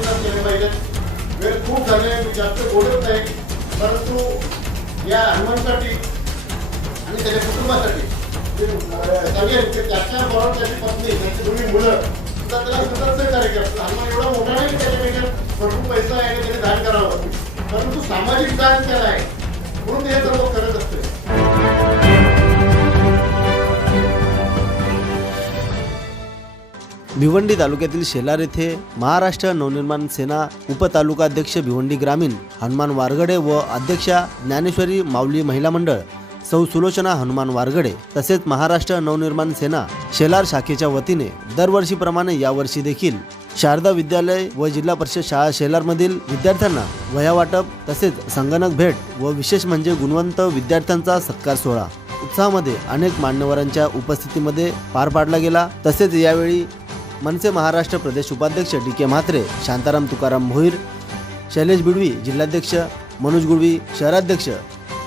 प्रयत्न केले पाहिजेत. वेळ खूप झाले, मी जास्त बोलत नाही, परंतु या हनुमानसाठी आणि त्याच्या कुटुंबासाठी सांगेल की त्याच्या बरोबर त्याची पत्नी, त्याची दोन्ही मुलं सुद्धा त्याला सतत सहकार्य करतात. हनुमान एवढा मोठा नाही त्याच्यापेक्षा भरपूर पैसा आहे का त्याने दान करावं, परंतु सामाजिक दान त्याला आहे म्हणून हे सर्व करत असते. भिवंडी तालुक्यातील शेलार येथे महाराष्ट्र नवनिर्माण सेना उपतालुकाध्यक्ष भिवंडी ग्रामीण हनुमान वारगडे व अध्यक्षा ज्ञानेश्वरी माऊली महिला मंडळ सौ सुलोचना हनुमान वारगडे तसेच महाराष्ट्र नवनिर्माण सेना शेलार शाखेच्या वतीने दरवर्षीप्रमाणे यावर्षी देखील शारदा विद्यालय व जिल्हा परिषद शाळा शेलारमधील विद्यार्थ्यांना वह्या वाटप तसेच संगणक भेट व विशेष म्हणजे गुणवंत विद्यार्थ्यांचा सत्कार सोहळा उत्साहामध्ये अनेक मान्यवरांच्या उपस्थितीमध्ये पार पाडला गेला. तसेच यावेळी मनसे महाराष्ट्र प्रदेश उपाध्यक्ष डी के म्हात्रे, शांताराम तुकाराम भोईर, शैलेश बिडवी जिल्हाध्यक्ष, मनोज गुळवी शहराध्यक्ष,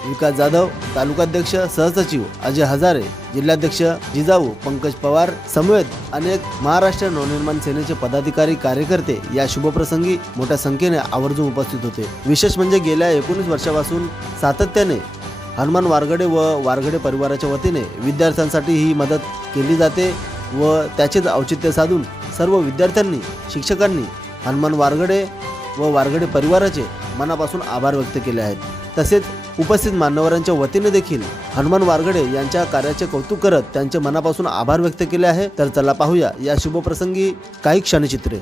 विकास जाधव तालुकाध्यक्ष, सहसचिव अजय हजारे, जिल्हाध्यक्ष जिजाऊ पंकज पवार समेत अनेक महाराष्ट्र नवनिर्माण सेनेचे पदाधिकारी कार्यकर्ते या शुभप्रसंगी मोठ्या संख्येने आवर्जून उपस्थित होते. विशेष म्हणजे गेल्या 19 वर्षापासून सातत्याने हनुमान वारगडे व वारगडे परिवाराच्या वतीने विद्यार्थ्यांसाठी ही मदत केली जाते व त्याचेच औचित्य साधून सर्व विद्यार्थ्यांनी, शिक्षकांनी हनुमान वारगडे व वारगडे परिवाराचे मनापासून आभार व्यक्त केले आहेत. तसेच उपस्थित मान्यवरांच्या वतीने देखील हनुमान वारगडे यांच्या कार्याचे कौतुक करत त्यांचे मनापासून आभार व्यक्त केले आहे. तर चला पाहूया या शुभप्रसंगी काही क्षणचित्रे.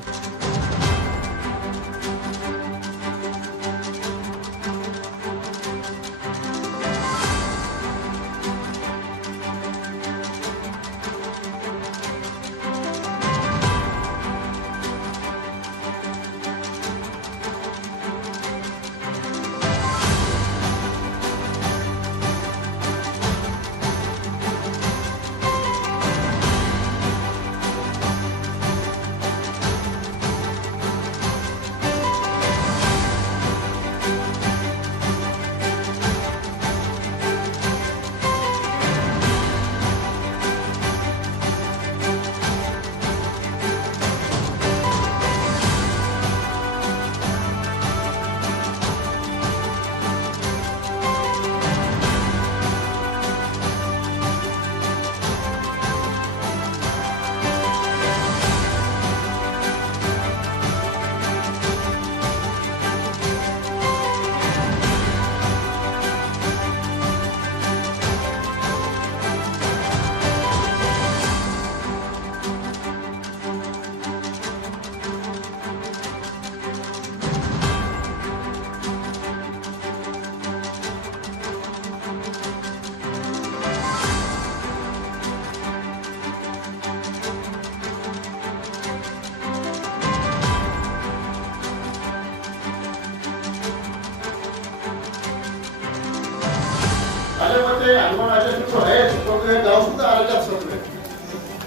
गाव सुद्धा आलं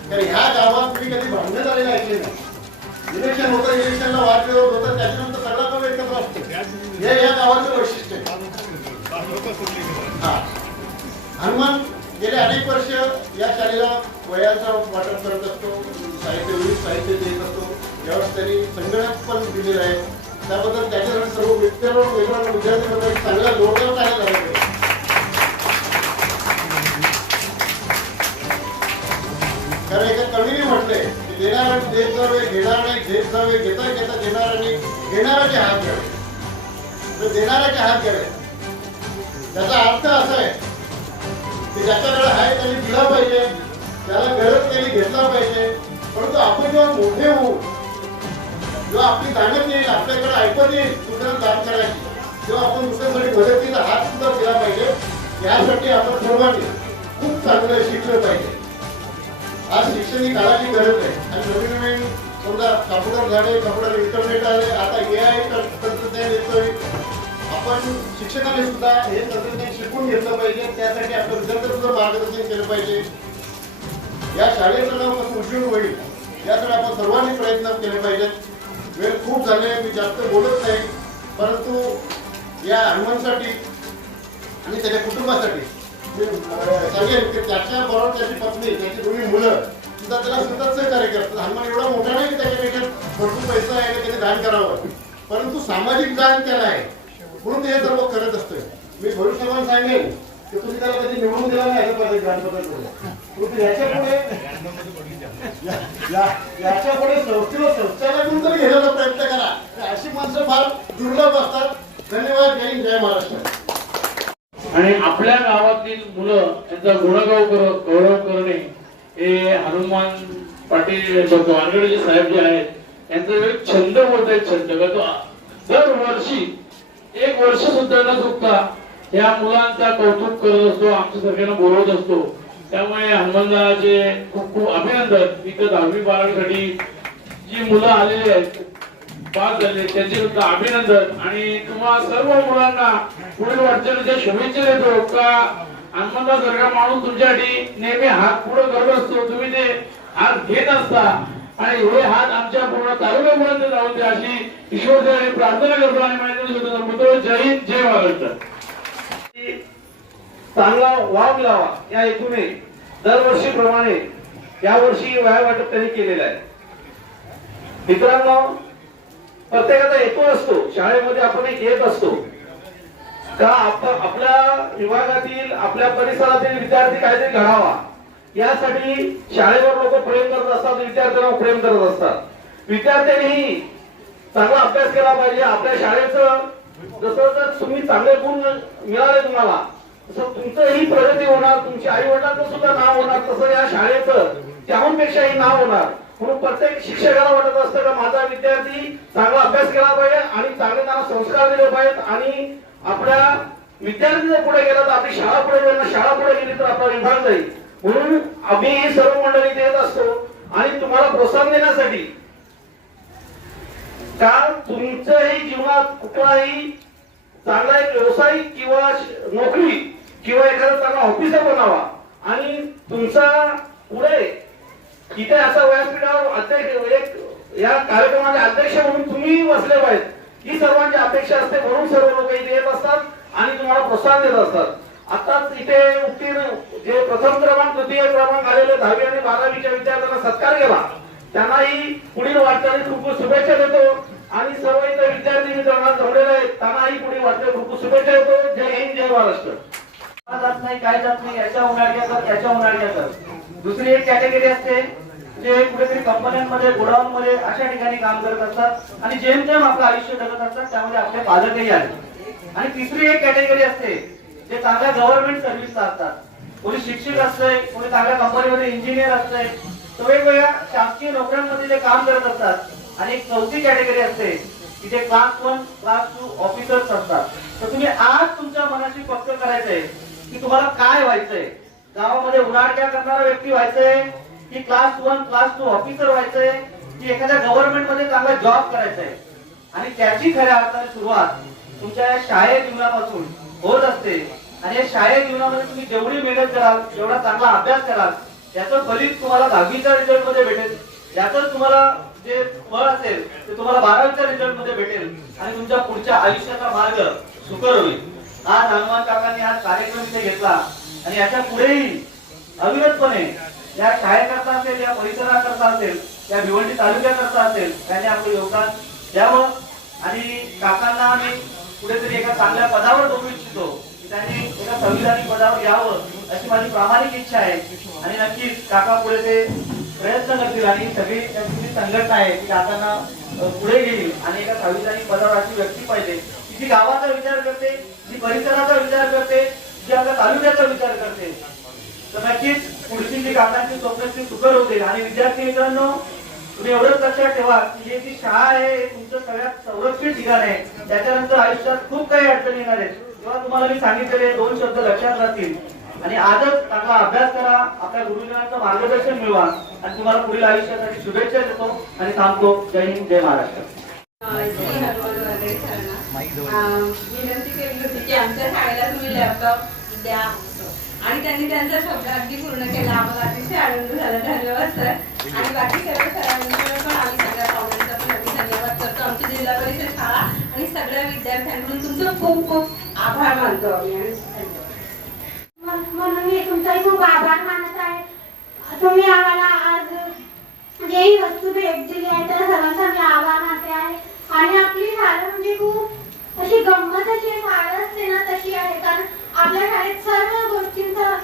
तर ह्या गावात मी कधी भांडण झालेलं ऐकले नाही. इलेक्शन होतं, इलेक्शनला वाद विरोध होतं, त्याच्यानंतर सगळा गाव एकत्र असतो. हे या गावाचं वैशिष्ट्य आहे. हनुमान गेले अनेक वर्ष या शाळेला वह्यांचा वाटप करत असतो, साहित्य देत असतो. यावेळेस त्यांनी संगणक पण दिलेलं आहे. त्याबद्दल त्याच्याकडे सर्व वेगवेगळ्या विद्यार्थ्यांना चांगला जोरदार कार्य झालं पाहिजे. कारण एका कवीने म्हटलंय की देणाऱ्याने देत जावे, घेणाऱ्याने घेत जावे, घेता घेता देणाऱ्याने घेणाऱ्याचे हात घ्यावे, तर देणाऱ्याचे हात घ्यावे. त्याचा अर्थ असा आहे की ज्याच्याकडे आहे त्यांनी दिला पाहिजे, त्याला गरज त्यांनी घेतला पाहिजे. परंतु आपण जेव्हा मोठे होऊ, जेव्हा आपली जाणत येईल, आपल्याकडे ऐकत येईल दुसऱ्याला दान करायची, तेव्हा आपण दुसऱ्यासाठी मदतीचा हात सुद्धा दिला पाहिजे. यासाठी आपण सर्वांनी खूप चांगलं शिकलं पाहिजे. आज शिक्षण ही काळाची गरज आहे आणि नवीन नवीन समजा कॉम्प्युटर झाले, कॉम्प्युटर इंटरनेट आले, आता AI तंत्रज्ञान येतोय. आपण शिक्षकांनी सुद्धा हे तंत्रज्ञान शिकून घेतलं पाहिजे. त्यासाठी आपल्या विद्यार्थ्यांना सुद्धा मार्गदर्शन केलं पाहिजे. या शाळेचं नाव कसं उज्ज्वल होईल यासाठी आपण सर्वांनी प्रयत्न केले पाहिजेत. वेळ खूप झाले, मी जास्त बोलत नाही, परंतु या हनुमानसाठी आणि त्याच्या कुटुंबासाठी सांगेल की त्याच्या बरोबर त्याची पत्नी, त्याची दोन्ही मुलं सुद्धा त्याला सतत सहकार्य करतात. हनुमान एवढा मोठा नाही की त्याच्यापेक्षा भरपूर पैसा आहे आणि त्याने दान करावं, परंतु सामाजिक दान त्याला आहे म्हणून ते हे सर्व करत असतं. मी भविष्यवाणी सांगेन की तुम्ही त्याला कधी निवडून दिला नाही पाहिजे ग्रामपंचायत, याच्या पुढे संस्थेला संस्थाला तरी घेण्याचा प्रयत्न करा. अशी माणसं फार दुर्लभ असतात. धन्यवाद. जय हिंद, जय महाराष्ट्र. आणि आपल्या गावातील मुलं त्यांचा गौरव करणे हे हनुमान पाटील वारगडे साहेब जे आहेत त्यांचा एक छंद होत आहे. छंद दरवर्षी एक वर्ष सुद्धा न चुकता या मुलांचा कौतुक करत असतो, आमच्या सरकारला बोलवत असतो. त्यामुळे हनुमानदाचे खूप खूप अभिनंदन. इथं 10वी 12वीसाठी जी मुलं आलेली आहेत पास झाले त्यांचे सुद्धा अभिनंदन. आणि तुम्हा सर्व मुलांना पुढील वाटचालीच्या शुभेच्छा देतो का हनुमंता सारखा माणूस तुमच्यासाठी नेहमी हात पुढे करत असतो, तुम्ही ते हात घेत असता आणि हे हात आमच्या पूर्ण तालुक्यापर्यंत जाऊन द्या अशी ईश्वरदेवाने प्रार्थना करतो. आणि माझ्या जय हिंद, जय महाराष्ट्र. चांगला वाव लावा या हेतूने दरवर्षीप्रमाणे यावर्षी वह्या वाटप त्यांनी केलेलं आहे. मित्रांनो, प्रत्येकाचा हेतू असतो, शाळेमध्ये आपण एक येत असतो का आपल्या विभागातील आपल्या परिसरातील विद्यार्थी काहीतरी घडावा यासाठी शाळेवर लोक प्रेम करत असतात, विद्यार्थ्यांना प्रेम करत असतात. विद्यार्थ्यांनीही चांगला अभ्यास केला पाहिजे. आपल्या शाळेचं जसं जर तुम्ही चांगले गुण मिळाले तुम्हाला तसं तुमचंही प्रगती होणार, तुमच्या आई वडिलांचं सुद्धा नाव होणार, तसं या शाळेचं त्याहूनपेक्षाही नाव होणार. म्हणून प्रत्येक शिक्षकाला वाटत असतं का माझा विद्यार्थी चांगला अभ्यास केला पाहिजे आणि चांगले त्यांना संस्कार दिले पाहिजेत. आणि आपल्या विद्यार्थी जर पुढे गेला तर आपली शाळा पुढे जाईल, शाळा पुढे गेली तर आपला विभाग जाईल. म्हणून आम्ही सर्व मंडळी देत असतो आणि तुम्हाला प्रोत्साहन देण्यासाठी का तुमच्याही जीवनात कुठलाही चांगला एक व्यवसाय किंवा नोकरी किंवा एखादा चांगला ऑफिसर बनावा आणि तुमचा पुढे इथे असा व्यासपीठावर अध्यक्ष एक या कार्यक्रमाचे अध्यक्ष म्हणून तुम्ही बसले पाहिजे ही सर्वांची अपेक्षा असते. म्हणून सर्व लोक इथे येत असतात आणि तुम्हाला प्रोत्साहन देत असतात. आताच इथे उत्तीर्ण जे प्रथम क्रमांक तृतीय क्रमांक आलेले 10वी आणि 12वीच्या विद्यार्थ्यांना सत्कार केला त्यांनाही पुढील वाटचालीस खूप खूप शुभेच्छा देतो. आणि सर्व इथे विद्यार्थी मित्रांना जमलेले आहेत त्यांनाही पुढील वाटचाली खूप खूप शुभेच्छा देतो. जय हिंद, जय महाराष्ट्र. जात नाही, काय जात नाही, याच्या उन्हाळ्या कर, याच्या उन्हाळ्या कर. दुसरी एक कॅटेगरी असते जे कुठेतरी कंपन्यांमध्ये गोडाऊन मध्ये अशा ठिकाणी काम करत असतात आणि जेमतेम आपलं आयुष्य जगत असतात, त्यामध्ये आपले पालकही आहेत. आणि तिसरी एक कॅटेगरी असते जे चांगल्या गव्हर्नमेंट सर्व्हिसला असतात. कोणी शिक्षक असते, कोणी चांगल्या कंपनीमध्ये इंजिनियर असते, तर वेगवेगळ्या शासकीय नोकऱ्यांमध्ये जे काम करत असतात. आणि एक चौथी कॅटेगरी असते तिथे क्लास 1 क्लास 2 ऑफिसर्स असतात. तर तुम्ही आज तुमच्या मनाशी पक्क करायचंय की तुम्हाला काय व्हायचंय. गावामध्ये उन्हाळ्या करणारा व्यक्ती व्हायचंय की क्लास 1 क्लास 2 ऑफिसर व्हायचंय की एखाद्या गव्हर्नमेंट मध्ये चांगला जॉब करायचाय. आणि त्याची खऱ्या अर्थाने सुरुवात तुमच्या शाळेय जीवनापासून होत असते. आणि या शाळेय जीवनामध्ये तुम्ही जेवढी मेहनत कराल, जेवढा चांगला अभ्यास कराल, त्याचं फलित तुम्हाला 10वीच्या रिझल्ट मध्ये भेटेल. याचं तुम्हाला जे फळ असेल ते तुम्हाला 12वीच्या रिझल्ट मध्ये भेटेल आणि तुमच्या पुढच्या आयुष्याचा मार्ग सुकर होईल. आज हनुमान काकांनी आज कार्यक्रम इथे घेतला आणि याच्या पुढेही अविरतपणे या शाळेकरता असेल, या परिसराकरता असेल, या भिवंडी तालुक्याकरता असेल, त्यांनी आपलं योगदान द्यावं. आणि काकांना आम्ही कुठेतरी एका चांगल्या पदावर बघू इच्छितो, त्यांनी एका संविधानिक पदावर यावं अशी माझी प्रामाणिक इच्छा आहे. आणि नक्कीच काका पुढे ते प्रयत्न करतील आणि सगळी त्यांची संघटना आहे ती काकांना पुढे घेईल आणि एका संविधानिक पदावर अशी व्यक्ती पाहिजे की जी गावाचा विचार करते, जी परिसराचा विचार करते, जी आपल्या तालुक्याचा विचार करते. तर नक्कीच पुढची जी काकांची स्वप्न ती सुकर होतील. आणि विद्यार्थी मित्रांनो, तुम्ही एवढंच लक्षात ठेवा की हे जी शाळा आहे हे तुमचं सगळ्यात संरक्षित ठिकाण आहे. त्याच्यानंतर आयुष्यात खूप काही अडचणी येणार आहेत. तेव्हा तुम्हाला मी सांगितलेले 2 शब्द लक्षात राहतील. आणि आजच चांगला अभ्यास करा, आपल्या गुरुजनांचं मार्गदर्शन मिळवा आणि तुम्हाला पुढील आयुष्यासाठी शुभेच्छा देतो आणि थांबतो. जय हिंद, जय महाराष्ट्र. विनंती केली होती की आमच्या शाळेला तुम्ही लॅपटॉप द्या आणि त्यांनी त्यांचा शब्द अगदी पूर्ण केला. आम्हाला अतिशय आनंद झाला. धन्यवाद सर. आणि बाकी सर्व सरांकडून पण आम्ही सगळ्या पाहुण्यांचा पण अगदी धन्यवाद करतो. आमची जिल्हा परिषद शाळा आणि सगळ्या विद्यार्थ्यांकडून तुमचं खूप खूप आभार मानतो आम्ही. म्हणून मी तुमचाही खूप आभार मानत आहे. तुम्ही आम्हाला आज जे ही वस्तू भेट दिली आहे त्या सर्वांचा मी आभार मानते आहे. आणि आपली शाळा म्हणजे खूप अशी गंमत अशी शाळा असते ना तशी आहे, कारण आपल्या शाळेत सर्व गोष्टींचा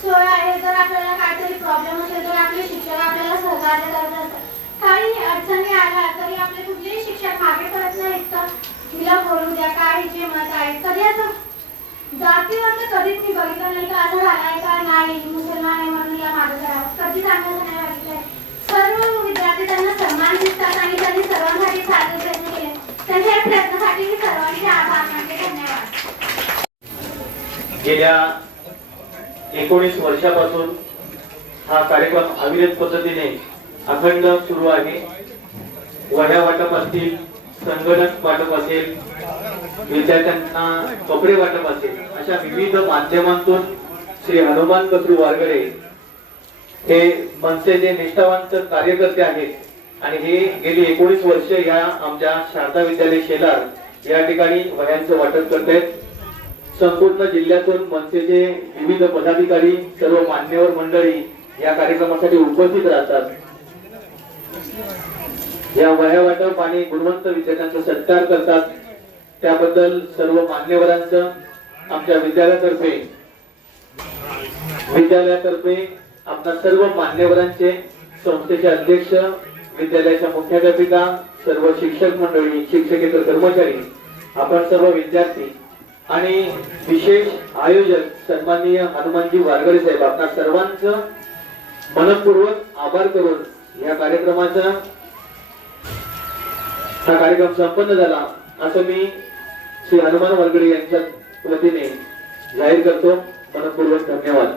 सोय आहे. जर आपल्याला काहीतरी प्रॉब्लेम असेल तर आपले शिक्षक आपल्याला सहकार्य करत असतात. काही अडचणी आल्या तरी आपले कुठलेही शिक्षक मागे करत नाहीत का तिला बोलू द्या, काय हिचे मत आहे. कधी असं जातीवर तर कधीच मी बघितलं नाही का असं झालंय का नाही मुसलमान आहे म्हणून या मागे करावं, कधीच आम्हाला नाही वाटलंय. सर्व विद्यार्थी त्यांना सन्मान देतात आणि त्यांनी सर्वांसाठी सारे प्रयत्न केले. त्यांच्या या प्रयत्नासाठी मी सर्वांचे आभार मानते. धन्यवाद. गेल्या 19 वर्षापासून हा कार्यक्रम अविरत पद्धतीने अखंड सुरू आहे. वह्या वाटप असतील, संगणक वाटप असेल, विद्यार्थ्यांना कपडे वाटप असेल, अशा विविध माध्यमांतून श्री हनुमान कचरू वारगडे हे मनसेचे निष्ठावंत कार्यकर्ते आहेत आणि हे गेली 19 वर्ष या आमच्या शारदा विद्यालय शेलार या ठिकाणी वह्यांचं वाटप करत आहेत. संपूर्ण जिल्ह्यातून मनसेचे विविध पदाधिकारी, सर्व मान्यवर मंडळी या कार्यक्रमासाठी उपस्थित राहतात. या वह्या वाटप आणि गुणवंत विद्यार्थ्यांचा सत्कार करतात. त्याबद्दल सर्व मान्यवरांचं आमच्या विद्यालयातर्फे आपल्या सर्व मान्यवरांचे, संस्थेचे अध्यक्ष, विद्यालयाच्या मुख्याध्यापिका, सर्व शिक्षक मंडळी, शिक्षकेतर कर्मचारी, आपण सर्व विद्यार्थी आणि विशेष आयोजक सन्माननीय हनुमानजी वारगडे साहेब, आपल्या सर्वांचं मनपूर्वक आभार करून या कार्यक्रमाचा हा कार्यक्रम संपन्न झाला असं मी श्री हनुमान वारगडे यांच्या वतीने जाहीर करतो. मनपूर्वक धन्यवाद.